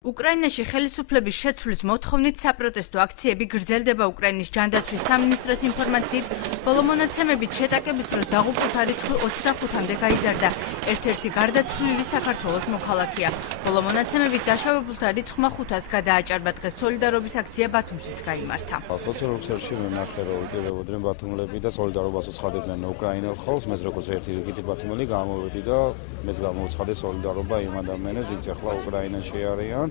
უკრაინაში ხელისუფლების შეცვლის მოთხოვნით საპროტესტო აქციები გრძელდება. უკრაინის ჯანდაცვის სამინისტროს ინფორმაციით, ბოლო მონაცემებით შეტაკების დროს დაღუპულთა რიცხვი 25-მდე გაიზარდა. ერთ-ერთი გარდაცვლილი საქართველოს მოქალაქეა. ბოლო მონაცემებით დაშავებულთა რიცხვმა 500-ს გადააჭარბა. დღეს სოლიდარობის აქცია ბათუმშიც გაიმართა. სოციალურ ქსელში ვნახე, რომ უკიდურებოდნენ ბათუმელები და სოლიდარობას უცხადებდნენ უკრაინელ ხალხს. მეც როგორც ერთი რიგითი ბათუმელი გამოვედი და მეც გამოვცხადე სოლიდარობა იმ ადამიანებს, ვინც ახლა უკრაინაში არიან.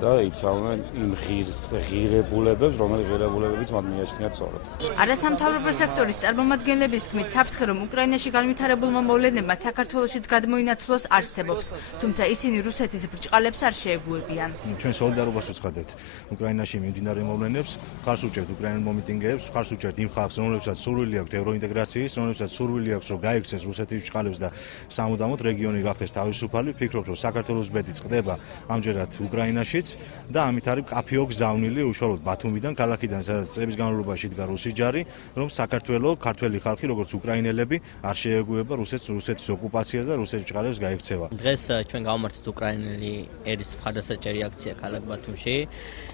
და იცავენ იმ ღირებულებებს, რომელიც ღირებულებებიც მათ მიაჩნიათ სწორად. არასამთავრობო სექტორის წარმომადგენლების თქმით, საფრთხე, რომ უკრაინაში განვითარებულმა მოვლენებმა საქართველოშიც გადმოინაცვლოს, არსებობს. თუმცა ისინი რუსეთის ბრჭყალებს არ შეეგუებიან. ჩვენ სოლიდარობას ვუცხადებთ უკრაინაში მიმდინარე მოვლენებს, ხარს უჭერთ უკრაინელ მომიტინგეებს, ხარს უჭერთ იმ ხალხს, რომლებსაც სურვილი აქვს ევროინტეგრაციის, რომლებსაც სურვილი აქვს, რომ გაიქცეს რუსეთის ბრჭყალებს და სამუდამოდ რეგიონი გახდეს თავისუფალი. ვფიქრობ, რომ საქართველოს ბედი წყდება ამჯერად უკრაინაშიც და ამით არის კაფეო გზავნილი უშუალოდ ბათუმიდან, ქალაქიდან, სადაც წლების განმავლობაში იდგა რუსი ჯარი, რომ საქართველოს ქართველი ხალხი, როგორც უკრაინელები, არ შეეგუება რუსეთის ოკუპაციას და რუსეთის ბრჭყალებს გაიქცევა. დღეს ჩვენ გავმართეთ უკრაინელი ერის მხარდასაჭერი აქცია ქალაქ ბათუმში.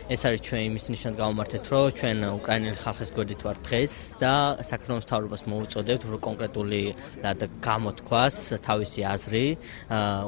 ეს არის ჩვენ იმის ნიშნად გავმართეთ, რომ ჩვენ უკრაინელი ხალხის გვერდით ვართ დღეს და საქართველოს მთავრობას მოუწოდებთ, რომ კონკრეტული გამოთქვას თავისი აზრი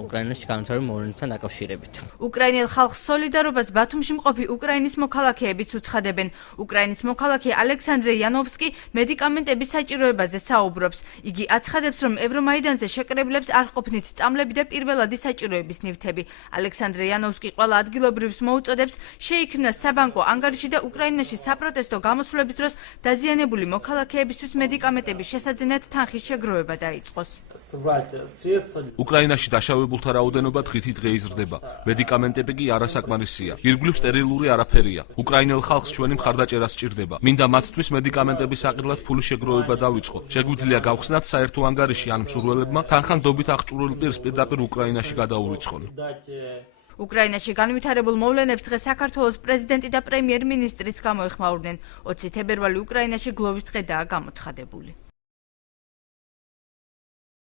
უკრაინაში განვითარებულ მოვლენებთან დაკავშირებით. უკრაინელ ხალხს სოლიდარობას ბათუმში მყოფი უკრაინის მოქალაქეებიც უცხადებენ. უკრაინის მოქალაქე ალექსანდრე იანოვსკი მედიკამენტების საჭიროებაზე საუბრობს. იგი აცხადებს, რომ ევრომაიდანზე შეკრებილებს არ ყოფნით წამლები და პირველადი საჭიროების ნივთები. ალექსანდრე იანოვსკი ყველა ადგილობრივს მოუწოდებს შეიქმნას საბანკო ანგარიში და უკრაინაში საპროტესტო გამოსვლების დროს დაზიანებული მოქალაქეებისთვის მედიკამენტების შესაძენად თანხის შეგროვება დაიწყოს. უკრაინაში დაშავებულთა რაოდენობა დღითი დღე იზრდება. მედიკამენტები კი არასაკმარისია. ირგვლივ სტერილური არაფერია. უკრაინელ ხალხს ჩვენი მხარდაჭერა სჭირდება. მინდა მათთვის მედიკამენტების საყიდლად ფულის შეგროვება დაიწყო. შეგვიძლია გავხსნათ საერთო ანგარიში ან მსურველებმა თანხანდობით აღჭურვილ პირს პირდაპირ უკრაინაში გადაურიცხონ. უკრაინაში განვითარებულ მოვლენებს დღეს საქართველოს პრეზიდენტი და პრემიერ-მინისტრიც გამოეხმაურნენ. 20 თებერვალი უკრაინაში გლოვის დღედაა გამოცხადებული.